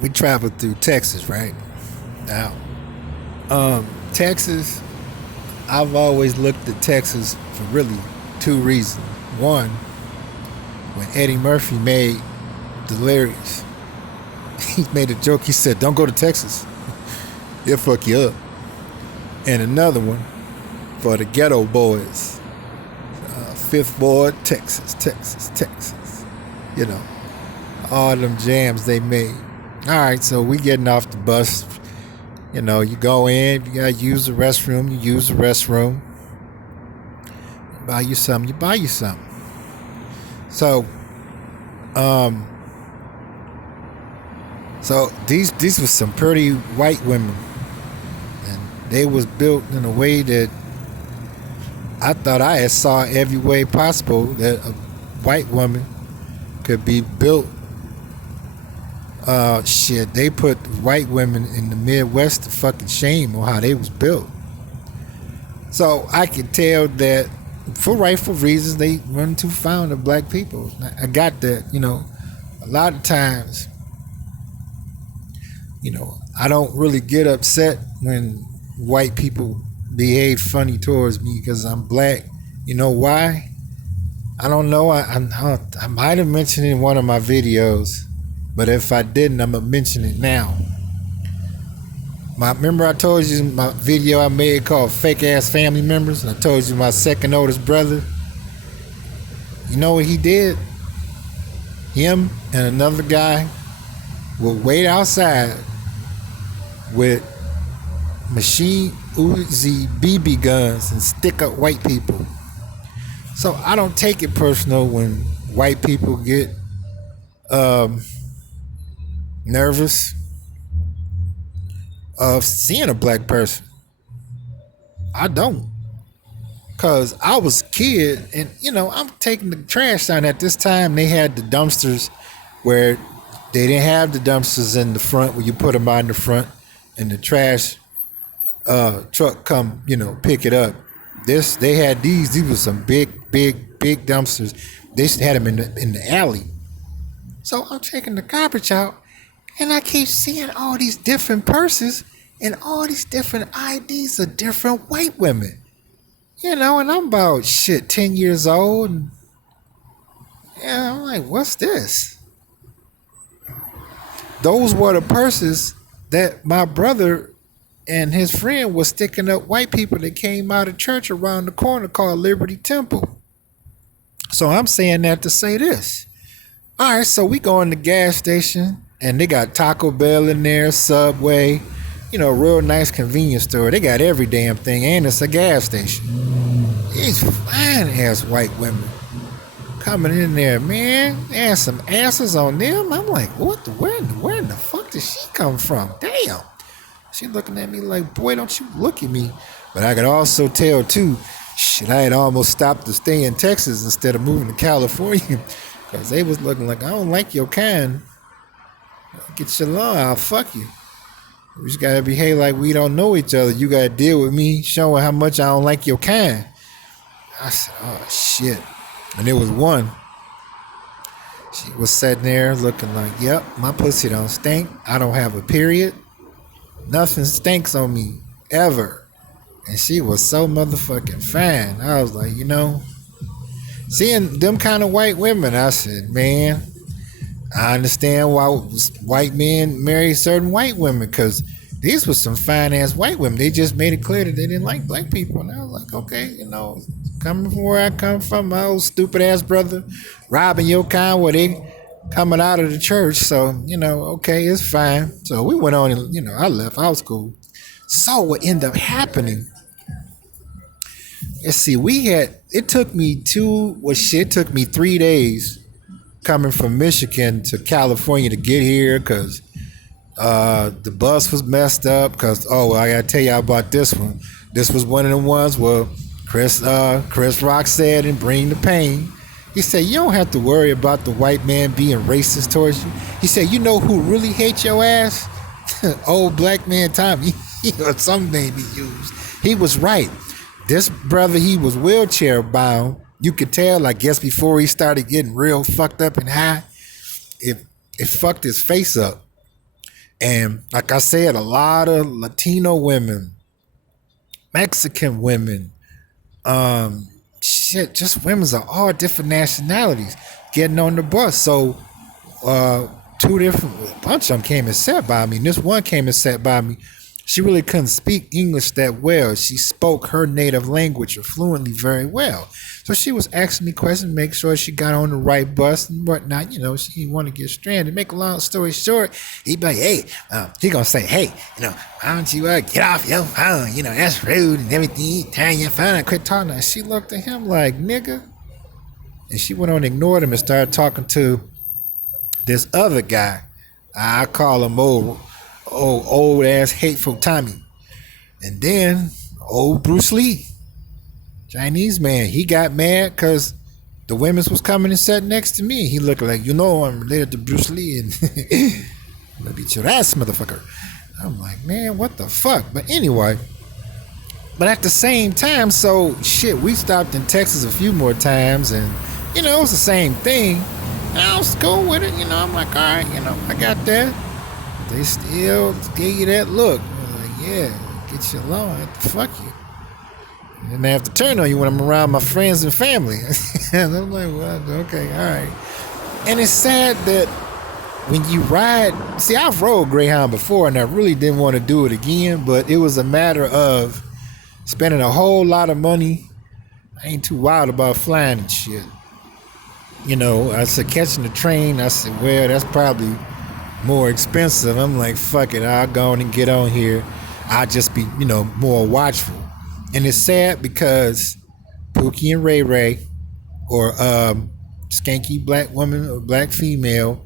we traveled through Texas, right? Now, Texas, I've always looked at Texas for really two reasons. One, when Eddie Murphy made Delirious, he made a joke. He said, "Don't go to Texas; it'll fuck you up." And another one for the Ghetto Boys, Fifth Ward, Texas, Texas, Texas. You know, all them jams they made. All right, so we getting off the bus. You know, you go in, you gotta use the restroom, you use the restroom. Buy you something, you buy you something. So, these was some pretty white women, and they was built in a way that I thought I had saw every way possible that a white woman could be built. They put white women in the Midwest to fucking shame on how they was built. So I could tell that for rightful reasons they run too fond of black people. I got that, a lot of times, I don't really get upset when white people behave funny towards me because I'm black. You know why? I don't know. I might have mentioned it in one of my videos, but if I didn't, I'm gonna mention it now. Remember I told you my video I made called Fake Ass Family Members? I told you my second oldest brother. You know what he did? Him and another guy would wait outside with machine Uzi BB guns and stick up white people. So I don't take it personal when white people get nervous of seeing a black person. I don't. Cause I was a kid and I'm taking the trash down. At this time they had the dumpsters where they didn't have the dumpsters in the front where you put them out in the front and the trash truck come, pick it up. They had these were some big dumpsters. They had them in the alley. So I'm taking the garbage out and I keep seeing all these different purses and all these different IDs of different white women. And I'm about 10 years old. And I'm like, what's this? Those were the purses that my brother and his friend was sticking up white people that came out of church around the corner called Liberty Temple. So I'm saying that to say this. All right, so we go in the gas station and they got Taco Bell in there, Subway, real nice convenience store. They got every damn thing and it's a gas station. These fine ass white women coming in there, man. They had some asses on them. I'm like, where in the fuck did she come from? Damn. She looking at me like, boy, don't you look at me. But I could also tell too, I had almost stopped to stay in Texas instead of moving to California. Because they was looking like, I don't like your kind. Get your law, I'll fuck you. We just gotta behave like we don't know each other. You gotta deal with me showing how much I don't like your kind. I said, oh shit. And there was one. She was sitting there looking like, yep, my pussy don't stink. I don't have a period. Nothing stinks on me, ever. And she was so motherfucking fine. I was like, seeing them kind of white women, I said, man, I understand why white men marry certain white women, because these were some fine ass white women. They just made it clear that they didn't like black people. And I was like, okay, coming from where I come from, my old stupid ass brother robbing your kind where they coming out of the church. So, okay, it's fine. So we went on and, I left. I was cool. So what ended up happening, let's see, it took me 3 days coming from Michigan to California to get here because the bus was messed up. Because, I got to tell y'all about this one. This was one of the ones where Chris Rock said in Bring the Pain, he said, you don't have to worry about the white man being racist towards you. He said, you know who really hates your ass? Old black man Tommy, or some name he used. He was right. This brother, he was wheelchair bound. You could tell, I guess, before he started getting real fucked up and high, it fucked his face up. And like I said, a lot of Latino women, Mexican women, shit, just women's of all different nationalities getting on the bus. So two different, a bunch of them came and sat by me. And this one came and sat by me. She really couldn't speak English that well. She spoke her native language fluently very well. So she was asking me questions, make sure she got on the right bus and whatnot. You know, she didn't want to get stranded. Make a long story short, he'd be like, hey, he gonna say, hey, why don't you get off your phone? That's rude and everything. Turn your phone and quit talking. And she looked at him like, nigga. And she went on and ignored him and started talking to this other guy. I call him old ass hateful Tommy. And then old Bruce Lee, Chinese man, he got mad because the women's was coming and sat next to me. He looked like, I'm related to Bruce Lee and I'm gonna beat your ass, motherfucker. I'm like, man, what the fuck? But anyway, but at the same time, so shit, we stopped in Texas a few more times and it was the same thing. And I was cool with it, I'm like, all right, I got that. They still gave you that look. I'm like, yeah, get you along, fuck you. And I have to turn on you when I'm around my friends and family. And I'm like, well, okay, all right. And it's sad that when you ride, see, I've rode Greyhound before and I really didn't want to do it again, but it was a matter of spending a whole lot of money. I ain't too wild about flying and shit. I said catching the train, I said, well, that's probably more expensive. I'm like, fuck it, I'll go on and get on here. I'll just be, more watchful. And it's sad because Pookie and Ray Ray, or skanky black woman or black female,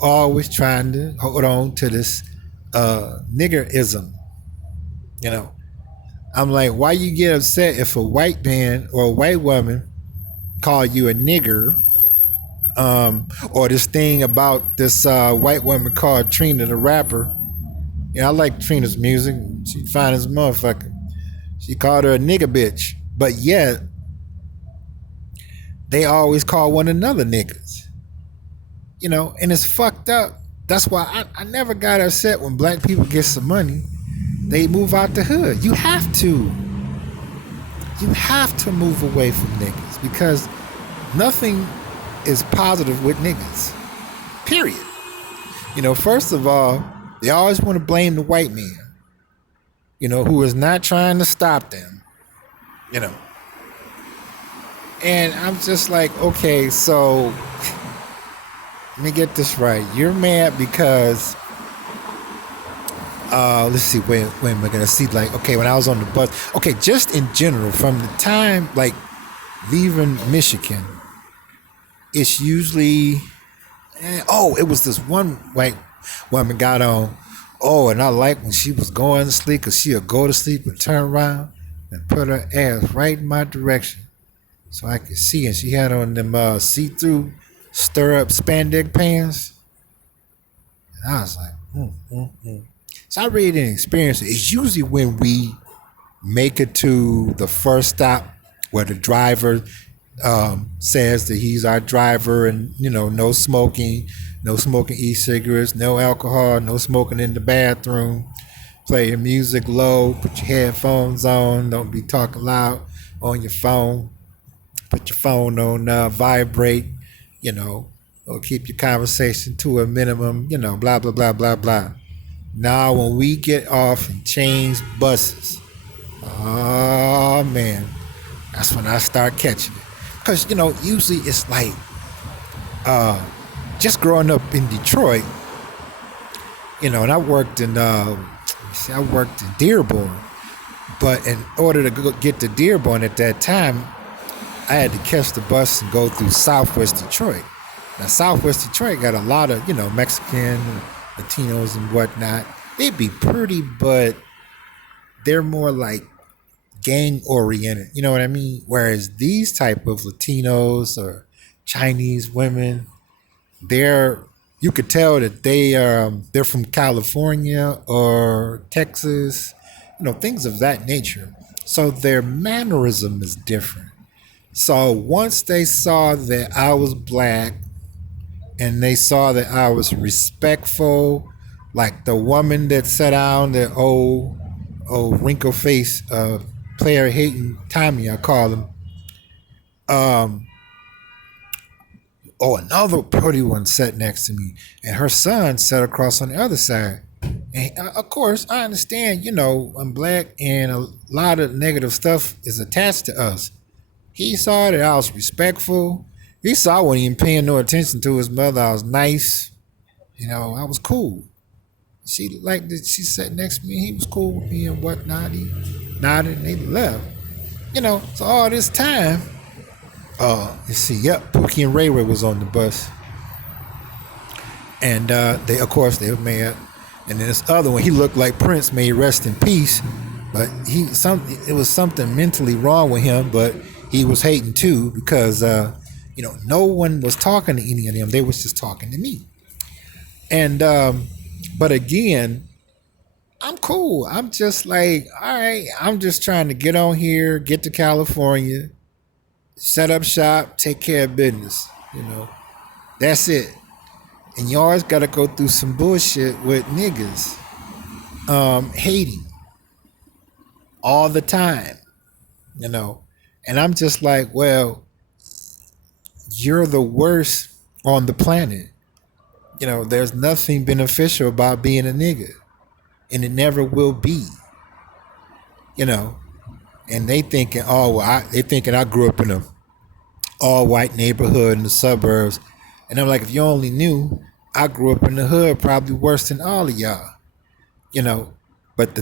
always trying to hold on to this niggerism. I'm like, why you get upset if a white man or a white woman call you a nigger? Or this thing about this white woman called Trina the rapper. I like Trina's music. She fine as a motherfucker. She called her a nigga bitch. But yet, they always call one another niggas. And it's fucked up. That's why I never got upset when black people get some money. They move out the hood. You have to. You have to move away from niggas because nothing is positive with niggas. Period. First of all, they always want to blame the white man, who is not trying to stop them, And I'm just like, okay, so let me get this right. You're mad because, let's see, when am I going to see, like, okay, when I was on the bus, okay, just in general, from the time, like, leaving Michigan, it's usually, it was this one white woman got on. And I like when she was going to sleep because she'll go to sleep and turn around and put her ass right in my direction so I could see. And she had on them see-through stir-up spandex pants. And I was like, So I really didn't experience it. It's usually when we make it to the first stop where the driver says that he's our driver and, no smoking e-cigarettes, no alcohol, no smoking in the bathroom, play your music low, put your headphones on, don't be talking loud on your phone, put your phone on vibrate, or keep your conversation to a minimum, blah, blah, blah, blah, blah. Now when we get off and change buses, oh man, that's when I start catching it. Because, usually it's like, just growing up in Detroit, and I worked in Dearborn. But in order to get to Dearborn at that time, I had to catch the bus and go through Southwest Detroit. Now, Southwest Detroit got a lot of, Mexican, Latinos and whatnot. They'd be pretty, but they're more like gang oriented, you know what I mean? Whereas these type of Latinos or Chinese women, you could tell that they're from California or Texas, things of that nature. So their mannerism is different. So once they saw that I was black and they saw that I was respectful, Like the woman that sat down, the old wrinkle face player hating Tommy, I call him. Um, oh, another pretty one sat next to me, and her son sat across on the other side. And of course, I understand. I'm black, and a lot of negative stuff is attached to us. He saw that I was respectful. He saw I wasn't even paying no attention to his mother. I was nice. I was cool. She liked that she sat next to me. He was cool with me and whatnot. He nodded and they left. So all this time, let's see, yep, Pookie and Ray Ray was on the bus. And they were mad. And then this other one, he looked like Prince, may he rest in peace. But it was something mentally wrong with him, but he was hating too because no one was talking to any of them. They was just talking to me. And but again, I'm cool. I'm just like, all right, I'm just trying to get on here, get to California, set up shop, take care of business. That's it. And you always got to go through some bullshit with niggas hating all the time, And I'm just like, well, you're the worst on the planet. There's nothing beneficial about being a nigga. And it never will be. And they thinking, I grew up in a all white neighborhood in the suburbs. And I'm like, if you only knew, I grew up in the hood, probably worse than all of y'all. But the